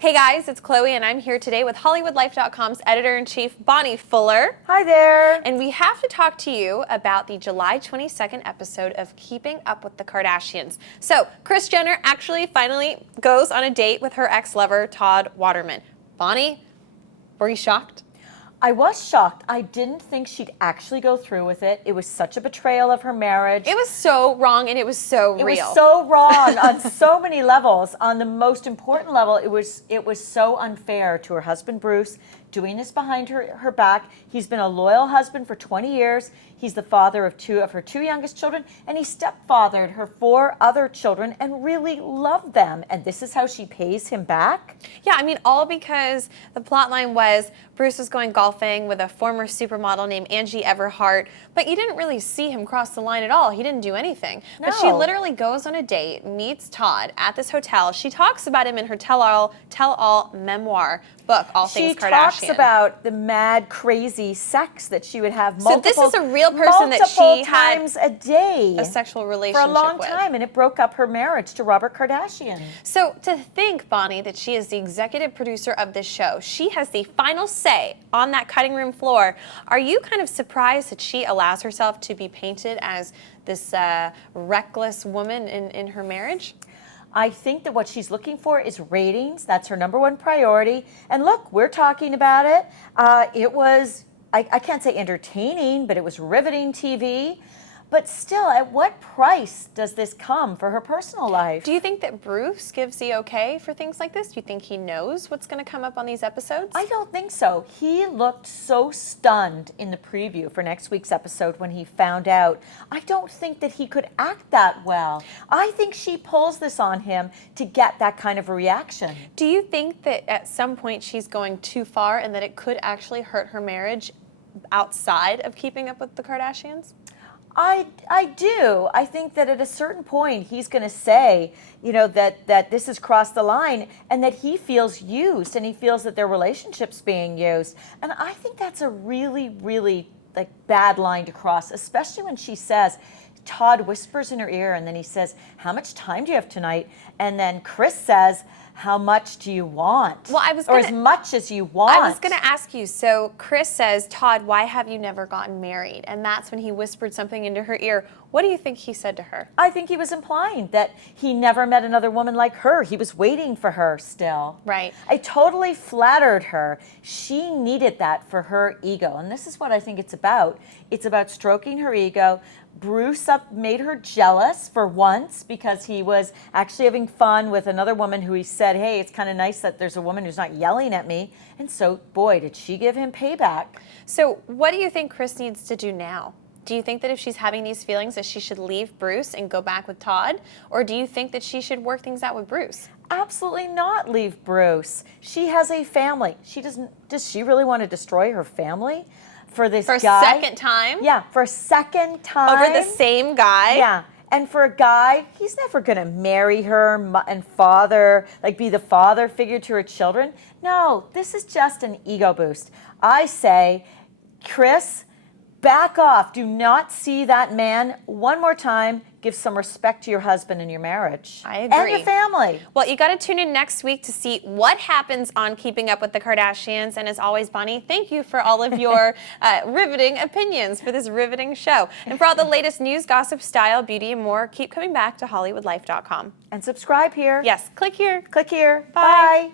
Hey guys, it's Chloe and I'm here today with HollywoodLife.com's editor-in-chief, Bonnie Fuller. Hi there. And we have to talk to you about the July 22nd episode of Keeping Up with the Kardashians. So, Kris Jenner actually finally goes on a date with her ex-lover, Todd Waterman. Bonnie, were you shocked? I was shocked. I didn't think she'd actually go through with it. It was such a betrayal of her marriage. It was so wrong and it was so real. It was so wrong on so many levels. On the most important level, it was so unfair to her husband, Bruce, doing this behind her back. He's been a loyal husband for 20 years. He's the father of her two youngest children, and he stepfathered her 4 other children and really loved them. And this is how she pays him back? Yeah, I mean, all because the plotline was Bruce was going golfing with a former supermodel named Angie Everhart, but you didn't really see him cross the line at all. He didn't do anything. No. But she literally goes on a date, meets Todd at this hotel. She talks about him in her tell-all memoir book, All Things Kardashian. She talks about the mad, crazy sex that she would have multiple So this is a real person that she had times a day, a sexual relationship for a long with. time, and it broke up her marriage to Robert Kardashian. So to think, Bonnie, that she is the executive producer of this show, she has the final say on that cutting room floor. Are you kind of surprised that she allows herself to be painted as this reckless woman in her marriage? I think that what she's looking for is ratings. That's her #1 priority. And look, we're talking about it. It was, I can't say entertaining, but it was riveting TV. But still, at what price does this come for her personal life? Do you think that Bruce gives the okay for things like this? Do you think he knows what's going to come up on these episodes? I don't think so. He looked so stunned in the preview for next week's episode when he found out. I don't think that he could act that well. I think she pulls this on him to get that kind of a reaction. Do you think that at some point she's going too far and that it could actually hurt her marriage outside of Keeping Up with the Kardashians? I do. I think that at a certain point he's going to say, you know, that this has crossed the line and that he feels used and he feels that their relationship's being used. And I think that's a really, really bad line to cross, especially when she says, Todd whispers in her ear and then he says, how much time do you have tonight? And then Kris says, how much do you want? Well, or as much as you want. I was going to ask you, so Kris says, Todd, why have you never gotten married? And that's when he whispered something into her ear. What do you think he said to her? I think he was implying that he never met another woman like her. He was waiting for her still. Right. I totally flattered her. She needed that for her ego. And this is what I think it's about. It's about stroking her ego. Bruce made her jealous for once because he was actually having fun with another woman who he said, hey, it's kind of nice that there's a woman who's not yelling at me. And so, boy, did she give him payback. So what do you think Kris needs to do now? Do you think that if she's having these feelings that she should leave Bruce and go back with Todd? Or do you think that she should work things out with Bruce? Absolutely not leave Bruce. She has a family. Does she really want to destroy her family? For this guy? For a second time? Yeah, for a second time. Over the same guy? Yeah. And for a guy, he's never going to marry her and be the father figure to her children. No, this is just an ego boost. I say, Kris, back off. Do not see that man one more time. Give some respect to your husband and your marriage. I agree. And your family. Well, you got to tune in next week to see what happens on Keeping Up with the Kardashians. And as always, Bonnie, thank you for all of your riveting opinions for this riveting show. And for all the latest news, gossip, style, beauty, and more, keep coming back to HollywoodLife.com. And subscribe here. Yes, click here. Click here. Bye. Bye.